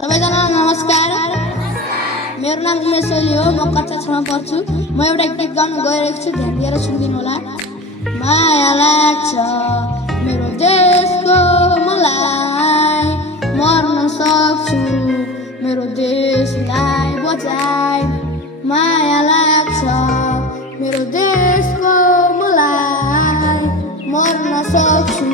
सबैजना नमस्कार। मेरो नाम उमेश ओली हो। म कक्षा 6 मा पढ्छु। म एउटा गीत गाउन गइरहेको छु, ध्यान दिएर सुनिदिनु होला। माया लाग्छ मेरो देशको मलाई, मर्न सक्छु मेरो देशलाई बचाई। माया लाग्छ मेरो देशको मलाई, मर्न सक्छु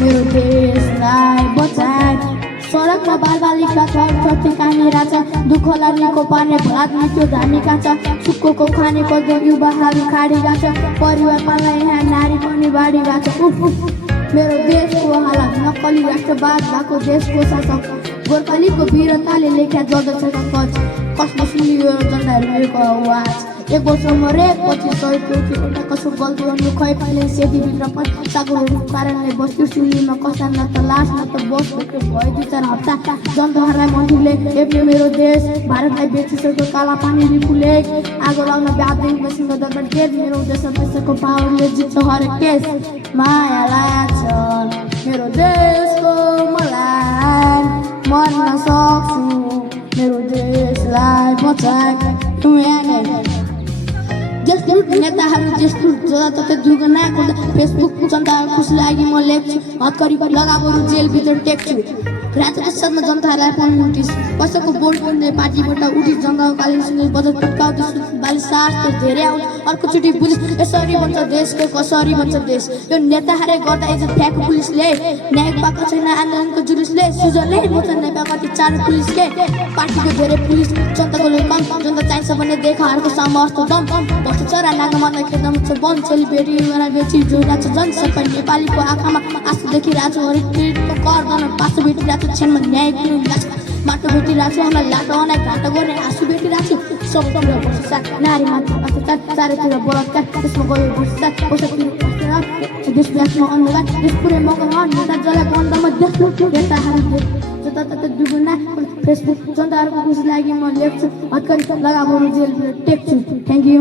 मेरो देशलाई बचाई। सडकमा बालबालिका छठी कामेरा छ, दुःख लागेको पार्ने भात मिठो धामिका छ। सुक्कोको खाने पर्दो युवाहरू खाडिगा छ, परिवार पाल्न यहाँ नारी पनि बाढिगा छ। मेरो देशको हालत नक्कली राष्ट्रवाद भएको देशको शासक, गोर्खालीको वीरताले लेख्या जग्दछ कच। कसले सुनियो जनताहरूको आवाज, एक वर्ष मरेपछि सहिद उठ्यो एउटा कसो गल्ती गर्नु खै पहिले सेतीभित्र पच्चाको कारणले बस्यो सिल्लीमा कसा न त लास न त बस भेट्यो भयो 2-4 हप्ता। जनताहरूलाई मन्त्रीले हेप्यो मेरो देश, भारतलाई बेचिसक्यो काला पानी रिपुले। आगो लाउन ब्याटिङ मसिनको दरबार केस, मेरो देश पैसाको पावरले जित्छ हरेक केस। माया लाग्छ मेरो देशको मलाई, मर्न सक्छु मेरो देशलाई बचाई। देश लुट नेताहरू देश लुट जताततै दुर्घटना खोज्दा फेसबुक जनताको खुसी लागि म लेख्छु, हतकरी लगाबरु जेलभित्र टेक्छु। राज्यको साथमा जनताहरूलाई पनि नोटिस, पैसाको बोर्ड किन्दै पार्टीबाट उठिस जनताकालीन सुन्दै बजेट पट्काउँदै बाली सास त धेरै आउँछ। अर्कोचोटि बुझिस यसरी बन्छ देशको कसरी बन्छ देश। यो नेताहरूले गर्दा इज्जत फ्याँको पुलिसले, न्याय पाएको छैन आन्दोलनको जुलुसले। सुजरले मोर्चा नेपालकति 4 पुलिसले, पार्टीको धेरै पुलिस जनताको कम। जनता चाहिन्छ भने देखाहरूको सामर्थ्य दम। बस्छ चरा नागमाता खेतमा छ बन, सेलिब्रेटी मेरा बेची जोडा छ जन। सबै नेपालीको आँखामा आँसु देखिरहेको छु, हरेक पीडितको करदन पासो भेटिरहेको छु। छेनमा न्याय किनिरहेको छु, माटो भेटिरहेको छु, हामीलाई लाटो अनाइ घाटो गर्ने आँसु भेटिरहेको छु। सबैतिर भ्रष्टाचार, नारीमाथि अत्याचार, चारैतिर बलात्कार, त्यसमा गयो भ्रष्टाचार। पैसातिर भ्रष्टाचार, देशव्यापमा अन्धकार, देश पुरै मगर नेता जलाएको अन्धमा देश लुट्यो नेताहरू जताततै दुर्घटना। फेसबुक जनताहरूको खुसी लागि म लेख्छु, हतकरी लगाबरु जेलभित्र टेक्छु। Thank you.